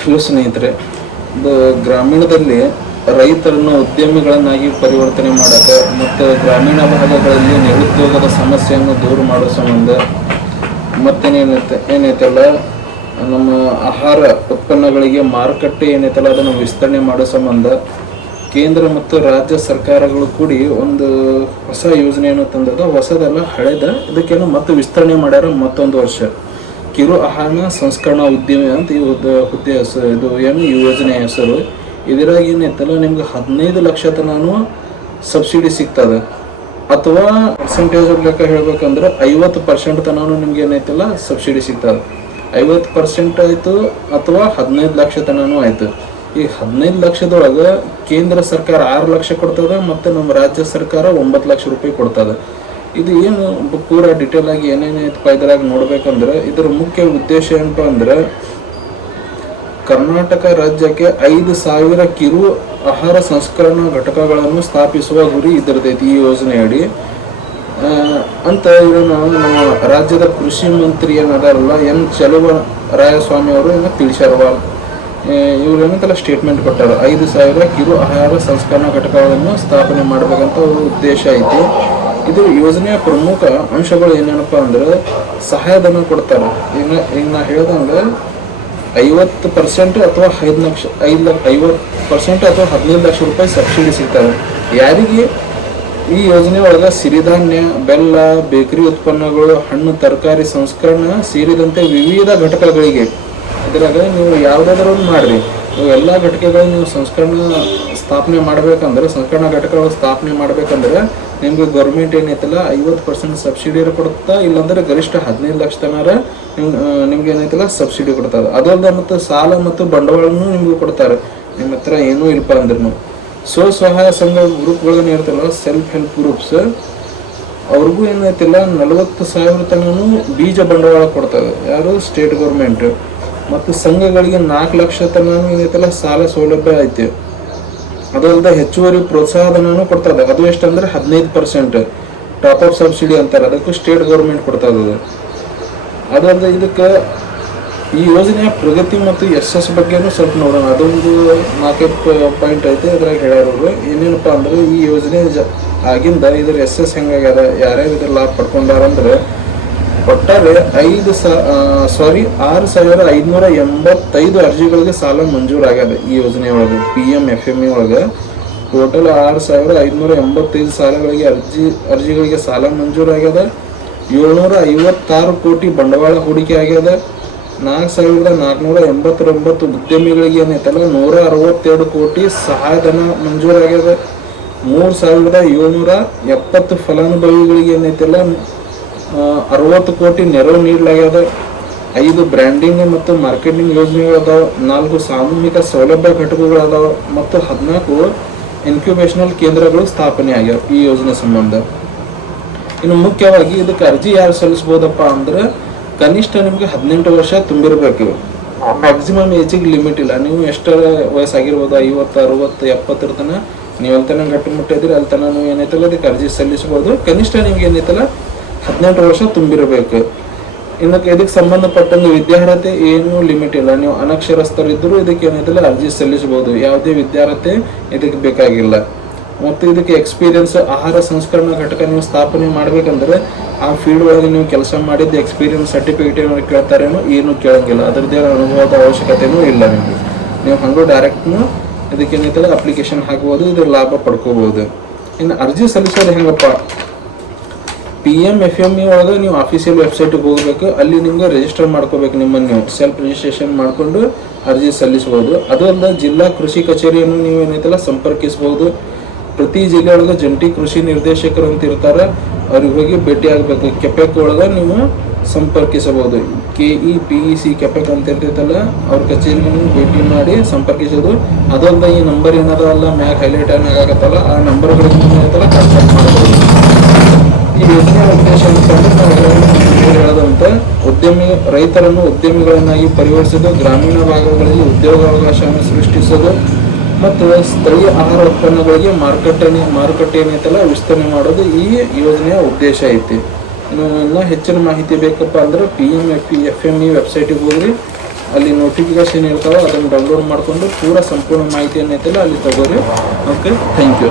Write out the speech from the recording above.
ಶಿವ ಸ್ನೇಹಿತರೆ ಗ್ರಾಮೀಣದಲ್ಲಿ ರೈತರನ್ನು ಉದ್ಯಮಿಗಳನ್ನಾಗಿ ಪರಿವರ್ತನೆ ಮಾಡಕ ಮತ್ತು ಗ್ರಾಮೀಣ ಭಾಗಗಳಲ್ಲಿ ನಿರುದ್ಯೋಗದ ಸಮಸ್ಯೆಯನ್ನು ದೂರ ಮಾಡೋ ಸಂಬಂಧ ಮತ್ತೇನೇನೈತೆ ಏನೈತಲ್ಲ ನಮ್ಮ ಆಹಾರ ಉತ್ಪನ್ನಗಳಿಗೆ ಮಾರುಕಟ್ಟೆ ಏನೈತಲ್ಲ ಅದನ್ನು ವಿಸ್ತರಣೆ ಮಾಡೋ ಸಂಬಂಧ ಕೇಂದ್ರ ಮತ್ತು ರಾಜ್ಯ ಸರ್ಕಾರಗಳು ಕೂಡಿ ಒಂದು ಹೊಸ ಯೋಜನೆಯನ್ನು ತಂದದ ಹೊಸದಲ್ಲ ಹಳೆದ ಇದಕ್ಕೇನು ಮತ್ತೆ ವಿಸ್ತರಣೆ ಮಾಡ್ಯಾರ ಮತ್ತೊಂದು ವರ್ಷ. ಕಿರು ಆಹಾರ ಸಂಸ್ಕರಣಾ ಉದ್ಯಮ ಅಂತ ಈ ಹುದ್ದೆ ಹೆಸರು, ಇದು ಏನು ಈ ಯೋಜನೆ ಹೆಸರು. ಇದರಾಗ ಏನೈತಲ್ಲ ನಿಮ್ಗೆ ಹದಿನೈದು ಲಕ್ಷ ತನೂ ಸಬ್ಸಿಡಿ ಸಿಗ್ತದೆ. ಅಥವಾ ಪರ್ಸೆಂಟೇಜ್ ಲೆಕ್ಕ ಹೇಳ್ಬೇಕಂದ್ರೆ ಐವತ್ತು ಪರ್ಸೆಂಟ್ ತನೂ ನಿಮ್ಗೆ ಏನೈತಲ್ಲ ಸಬ್ಸಿಡಿ ಸಿಗ್ತದೆ. ಐವತ್ತು ಪರ್ಸೆಂಟ್ ಆಯಿತು ಅಥವಾ ಹದಿನೈದು ಲಕ್ಷ ತನೂ ಆಯಿತು. ಈ ಹದಿನೈದು ಲಕ್ಷದೊಳಗೆ ಕೇಂದ್ರ ಸರ್ಕಾರ ಆರು ಲಕ್ಷ ಕೊಡ್ತದೆ, ಮತ್ತು ನಮ್ಮ ರಾಜ್ಯ ಸರ್ಕಾರ ಒಂಬತ್ತು ಲಕ್ಷ ರೂಪಾಯಿ ಕೊಡ್ತದೆ. ಇದು ಏನು ಪೂರಾ ಡಿಟೇಲ್ ಆಗಿ ಏನೇನೈತಪ್ಪ ಇದ್ರಾಗ ನೋಡ್ಬೇಕಂದ್ರೆ ಇದರ ಮುಖ್ಯ ಉದ್ದೇಶ ಏನಪ್ಪ ಅಂದ್ರೆ ಕರ್ನಾಟಕ ರಾಜ್ಯಕ್ಕೆ ಐದು ಸಾವಿರ ಕಿರು ಆಹಾರ ಸಂಸ್ಕರಣಾ ಘಟಕಗಳನ್ನು ಸ್ಥಾಪಿಸುವ ಗುರಿ ಇದರದೈತಿ ಈ ಯೋಜನೆಯಡಿ. ಅಂತ ಇದನ್ನು ನಮ್ಮ ರಾಜ್ಯದ ಕೃಷಿ ಮಂತ್ರಿ ಏನದಾರಲ್ಲ, ಎನ್ ಚಲುವ ರಾಯಸ್ವಾಮಿ ಅವರು ಏನೋ ತಿಳಿಸ್ಯಾರವ ಇವ್ರು ಏನಂತಲ್ಲ ಸ್ಟೇಟ್ಮೆಂಟ್ ಕೊಟ್ಟಾರ, ಐದು ಸಾವಿರ ಕಿರು ಆಹಾರ ಸಂಸ್ಕರಣಾ ಘಟಕಗಳನ್ನು ಸ್ಥಾಪನೆ ಮಾಡಬೇಕಂತ ಉದ್ದೇಶ ಐತಿ. ಇದು ಯೋಜನೆಯ ಪ್ರಮುಖ ಅಂಶಗಳು ಏನೇನಪ್ಪ ಅಂದ್ರೆ ಸಹಾಯಧನ ಕೊಡ್ತಾರೆ. ಈಗ ಈಗ ನಾ ಹೇಳ್ದಂಗೆ ಐವತ್ತು ಪರ್ಸೆಂಟ್ ಅಥವಾ ಐದು ಲಕ್ಷ ಐದು ಲಕ್ಷ, ಐವತ್ತು ಪರ್ಸೆಂಟ್ ಅಥವಾ ಹದಿನೈದು ಲಕ್ಷ ರೂಪಾಯಿ ಸಬ್ಸಿಡಿ ಸಿಗ್ತವೆ ಯಾರಿಗೆ? ಈ ಯೋಜನೆ ಒಳಗೆ ಸಿರಿಧಾನ್ಯ, ಬೆಲ್ಲ, ಬೇಕರಿ ಉತ್ಪನ್ನಗಳು, ಹಣ್ಣು, ತರಕಾರಿ ಸಂಸ್ಕರಣ ಸೇರಿದಂತೆ ವಿವಿಧ ಘಟಕಗಳಿಗೆ. ಇದ್ರಾಗ ನೀವು ಯಾವುದಾದ್ರೂ ಮಾಡ್ರಿ. ನೀವು ಎಲ್ಲ ಘಟಕಗಳು ನೀವು ಸಂಸ್ಕರಣ ಸ್ಥಾಪನೆ ಮಾಡ್ಬೇಕಂದ್ರೆ, ಸಂಸ್ಕರಣಾ ಘಟಕಗಳು ಸ್ಥಾಪನೆ ಮಾಡ್ಬೇಕಂದ್ರೆ ನಿಮ್ಗೆ ಗೌರ್ಮೆಂಟ್ ಏನೈತಲ್ಲ, ಐವತ್ತು ಪರ್ಸೆಂಟ್ ಸಬ್ಸಿಡಿ ಕೊಡುತ್ತಾ, ಇಲ್ಲಾಂದ್ರೆ ಗರಿಷ್ಠ ಹದಿನೈದು ಲಕ್ಷ ತನಕ ನಿಮ್ ನಿಮ್ಗೆ ಏನೈತಲ್ಲ ಸಬ್ಸಿಡಿ ಕೊಡ್ತಾರೆ. ಅದಲ್ಲದೆ ಮತ್ತು ಸಾಲ ಮತ್ತು ಬಂಡವಾಳನು ನಿಮ್ಗೆ ಕೊಡ್ತಾರೆ. ನಿಮ್ಮ ಹತ್ರ ಏನೂ ಇಲ್ಲಪ್ಪ ಅಂದ್ರೂ ಸ್ವಸಹಾಯ ಸಂಘ ಗ್ರೂಪ್ಗಳನ್ನ ಇರ್ತಲ್ಲ ಸೆಲ್ಫ್ ಹೆಲ್ಪ್ ಗ್ರೂಪ್ಸ್ ಅವ್ರಿಗೂ ಏನೈತಿಲ್ಲ, ನಲವತ್ತು ಸಾವಿರ ತನೂ ಬೀಜ ಬಂಡವಾಳ ಕೊಡ್ತದೆ ಯಾರು? ಸ್ಟೇಟ್ ಗೌರ್ಮೆಂಟ್ ಮತ್ತು ಸಂಘಗಳಿಗೆ ನಾಲ್ಕು ಲಕ್ಷ ತನೂ ಏನೈತಲ್ಲ, ಸಾಲ ಸೌಲಭ್ಯ ಐತಿ. ಅದಲ್ಲದೆ ಹೆಚ್ಚುವರಿ ಪ್ರೋತ್ಸಾಹಧನೂ ಕೊಡ್ತದೆ ಅದು ಎಷ್ಟಂದ್ರೆ ಹದಿನೈದು ಪರ್ಸೆಂಟ್ ಟಾಪ್ ಅಪ್ ಸಬ್ಸಿಡಿ ಅಂತಾರೆ. ಅದಕ್ಕೂ ಸ್ಟೇಟ್ ಗೌರ್ಮೆಂಟ್ ಕೊಡ್ತಾ ಅದು ಅದಲ್ಲದೆ ಇದಕ್ಕೆ ಈ ಯೋಜನೆಯ ಪ್ರಗತಿ ಮತ್ತು ಯಶಸ್ಸು ಬಗ್ಗೆನೂ ಸ್ವಲ್ಪ ನೋಡೋಣ. ಅದೊಂದು ನಾಲ್ಕೈದು ಪಾಯಿಂಟ್ ಐತೆ ಅದ್ರಾಗ ಹೇಳೋರು ಏನೇನಪ್ಪ ಅಂದ್ರೆ ಈ ಯೋಜನೆ ಆಗಿಂದ ಇದ್ರ ಯಶಸ್ಸು ಹೆಂಗಾಗ್ಯದ, ಯಾರ್ಯಾರು ಇದ್ರ ಲಾಭ ಪಡ್ಕೊಂಡಾರಂದ್ರೆ ಒಟ್ಟಾರೆ ಐದು ಸಾರಿ ಆರು ಸಾವಿರ ಐದುನೂರ ಎಂಬತ್ತೈದು ಅರ್ಜಿಗಳಿಗೆ ಸಾಲ ಮಂಜೂರಾಗ್ಯದ ಈ ಯೋಜನೆಯೊಳಗೆ ಪಿ ಎಂ ಎಫ್ ಎಂ ಒಳಗೆ. ಟೋಟಲ್ ಆರು ಸಾವಿರ ಐದುನೂರ ಎಂಬತ್ತೈದು ಸಾಲಗಳಿಗೆ ಅರ್ಜಿ, ಅರ್ಜಿಗಳಿಗೆ ಸಾಲ ಮಂಜೂರಾಗ್ಯದ ಏಳ್ನೂರ ಐವತ್ತಾರು ಕೋಟಿ ಬಂಡವಾಳ ಹೂಡಿಕೆ ಆಗ್ಯದ ನಾಲ್ಕು ಸಾವಿರದ ನಾಲ್ಕುನೂರ ಎಂಬತ್ತೊಂಬತ್ತು ಉದ್ಯಮಿಗಳಿಗೆ ಏನೈತಲ್ಲ ನೂರ ಅರವತ್ತೆರಡು ಕೋಟಿ ಸಹಾಯಧನ ಮಂಜೂರಾಗ್ಯದ ಮೂರು ಸಾವಿರದ ಏಳ್ನೂರ ಎಪ್ಪತ್ತು ಫಲಾನುಭವಿಗಳಿಗೆ ಏನೈತಲ್ಲ ಅರವತ್ತು ಕೋಟಿ ನೆರವು ನೀಡಲಾಗ್ಯದ ಐದು ಬ್ರ್ಯಾಂಡಿಂಗ್ ಮತ್ತು ಮಾರ್ಕೆಟಿಂಗ್ ಯೋಜನೆಗಳು ಅದಾವ. ನಾಲ್ಕು ಸಾಮೂಹಿಕ ಸೌಲಭ್ಯ ಘಟಕಗಳು ಅದಾವ. ಮತ್ತು ಹದಿನಾಲ್ಕು ಇನ್ಕ್ಯುಬೇಷನಲ್ ಕೇಂದ್ರಗಳು ಸ್ಥಾಪನೆ ಆಗ್ಯಾವ ಈ ಯೋಜನೆ ಸಂಬಂಧ. ಇನ್ನು ಮುಖ್ಯವಾಗಿ ಇದಕ್ಕೆ ಅರ್ಜಿ ಯಾರು ಸಲ್ಲಿಸ್ಬೋದಪ್ಪ ಅಂದ್ರೆ ಕನಿಷ್ಠ ನಿಮ್ಗೆ ಹದಿನೆಂಟು ವರ್ಷ ತುಂಬಿರ್ಬೇಕು ಮ್ಯಾಕ್ಸಿಮಮ್ ಏಜಿಗೆ ಲಿಮಿಟ್ ಇಲ್ಲ. ನೀವು ಎಷ್ಟರ ವಯಸ್ಸಾಗಿರ್ಬೋದು? ಐವತ್ತು, ಅರವತ್ತು, ಎಪ್ಪತ್ತರ ತನ ನೀವು ಅಲ್ಲಿ ತನಕ ಗಟ್ಟಿ ಮುಟ್ಟಿದ್ರೆ ಅಲ್ಲಿ ತನಕ ನೀವು ಏನೈತಲ್ಲ ಅದಕ್ಕೆ ಅರ್ಜಿ ಸಲ್ಲಿಸ್ಬೋದು ಕನಿಷ್ಠ ನಿಮ್ಗೆ ಏನೈತಲ್ಲ ಹದಿನೆಂಟು ವರ್ಷ ತುಂಬಿರಬೇಕು. ಇನ್ನು ಇದಕ್ಕೆ ಸಂಬಂಧಪಟ್ಟಂಗೆ ವಿದ್ಯಾರ್ಹತೆ ಏನು ಲಿಮಿಟ್ ಇಲ್ಲ. ನೀವು ಅನಕ್ಷರಸ್ಥರಿದ್ದರೂ ಇದಕ್ಕೆ ಏನೈತಲ್ಲ ಅರ್ಜಿ ಸಲ್ಲಿಸಬಹುದು. ಯಾವುದೇ ವಿದ್ಯಾರ್ಹತೆ ಇದಕ್ಕೆ ಬೇಕಾಗಿಲ್ಲ. ಮತ್ತು ಇದಕ್ಕೆ ಎಕ್ಸ್ಪೀರಿಯನ್ಸ್ ಆಹಾರ ಸಂಸ್ಕರಣಾ ಘಟಕ ನೀವು ಸ್ಥಾಪನೆ ಮಾಡಬೇಕಂದ್ರೆ ಆ ಫೀಲ್ಡ್ ಒಳಗೆ ನೀವು ಕೆಲಸ ಮಾಡಿದ್ದು ಎಕ್ಸ್ಪೀರಿಯನ್ಸ್ ಸರ್ಟಿಫಿಕೇಟ್ ಏನಾದ್ರು ಕೇಳ್ತಾರೇನೋ ಏನು ಕೇಳಂಗಿಲ್ಲ. ಅದರದ್ದೇ ಅನುಭವದ ಅವಶ್ಯಕತೆನೂ ಇಲ್ಲ ನಿಮಗೆ. ನೀವು ಹಂಗೂ ಡೈರೆಕ್ಟ್ನು ಇದಕ್ಕೆ ಏನೈತಲ್ಲ ಅಪ್ಲಿಕೇಶನ್ ಹಾಕ್ಬೋದು ಇದ್ರ ಲಾಭ ಪಡ್ಕೋಬೋದು. ಇನ್ನು ಅರ್ಜಿ ಸಲ್ಲಿಸೋದು ಹೆಂಗಪ್ಪ? P M F M E ಒಳಗೆ ನೀವು ಅಫಿಷಿಯಲ್ ವೆಬ್ಸೈಟಿಗೆ ಹೋಗಬೇಕು. ಅಲ್ಲಿ ನಿಮ್ಗೆ ರಿಜಿಸ್ಟರ್ ಮಾಡ್ಕೋಬೇಕು ನಿಮ್ಮನ್ನು ನೀವು. ಸೆಲ್ಫ್ ರಿಜಿಸ್ಟ್ರೇಷನ್ ಮಾಡಿಕೊಂಡು ಅರ್ಜಿ ಸಲ್ಲಿಸ್ಬೋದು. ಅದು ಅಲ್ಲದೆ ಜಿಲ್ಲಾ ಕೃಷಿ ಕಚೇರಿಯನ್ನು ನೀವು ಏನೈತಲ್ಲ ಸಂಪರ್ಕಿಸ್ಬೋದು. ಪ್ರತಿ ಜಿಲ್ಲೆ ಒಳಗೆ ಜಂಟಿ ಕೃಷಿ ನಿರ್ದೇಶಕರು ಅಂತ ಇರ್ತಾರೆ. ಅವ್ರಿಗೆ ಹೋಗಿ ಭೇಟಿ ಆಗಬೇಕು. ಕೆಪೆಕ್ ಒಳಗೆ ನೀವು ಸಂಪರ್ಕಿಸಬಹುದು K E P E C KAPEC ಅಂತ ಇರ್ತೈತಲ್ಲ, ಅವ್ರ ಕಚೇರಿಯನ್ನು ಭೇಟಿ ಮಾಡಿ ಸಂಪರ್ಕಿಸೋದು. ಅದಲ್ಲದೆ ಈ ನಂಬರ್ ಏನದಲ್ಲ, ಮ್ಯಾಗ ಹೈಲೈಟ್ ಆಗತ್ತಲ್ಲ, ಆ ಏನೈತಲ್ಲ ಕಾಂಟ್ಯಾಕ್ಟ್ ಮಾಡಬಹುದು ಯೋಜನೆಯ ಉದ್ದೇಶ ಅಂತಂದ್ರೆ ಹೇಳದಂತೆ ಉದ್ಯಮಿ, ರೈತರನ್ನು ಉದ್ಯಮಿಗಳನ್ನಾಗಿ ಪರಿವರ್ತಿಸಲು ಗ್ರಾಮೀಣ ಭಾಗಗಳಲ್ಲಿ ಉದ್ಯೋಗಾವಕಾಶವನ್ನು ಸೃಷ್ಟಿಸೋದು ಮತ್ತು ಸ್ಥಳೀಯ ಆಹಾರ ಉತ್ಪನ್ನಗಳಿಗೆ ಮಾರುಕಟ್ಟೆ ಮಾರುಕಟ್ಟೆ ಏನೈತಲ್ಲ ವಿಸ್ತರಣೆ ಮಾಡೋದು ಈ ಯೋಜನೆಯ ಉದ್ದೇಶ ಐತಿ. ಇನ್ನು ಹೆಚ್ಚಿನ ಮಾಹಿತಿ ಬೇಕಪ್ಪ ಅಂದ್ರೆ P M F F M E ವೆಬ್ಸೈಟಿಗೆ ಹೋಗ್ರಿ. ಅಲ್ಲಿ ನೋಟಿಫಿಕೇಶನ್ ಇರ್ತಾವೆ, ಅದನ್ನು ಡೌನ್ಲೋಡ್ ಮಾಡ್ಕೊಂಡು ಪೂರ ಸಂಪೂರ್ಣ ಮಾಹಿತಿಯನ್ನು ಐತಲ್ಲ ಅಲ್ಲಿ ತಗೋರಿ. Okay thank you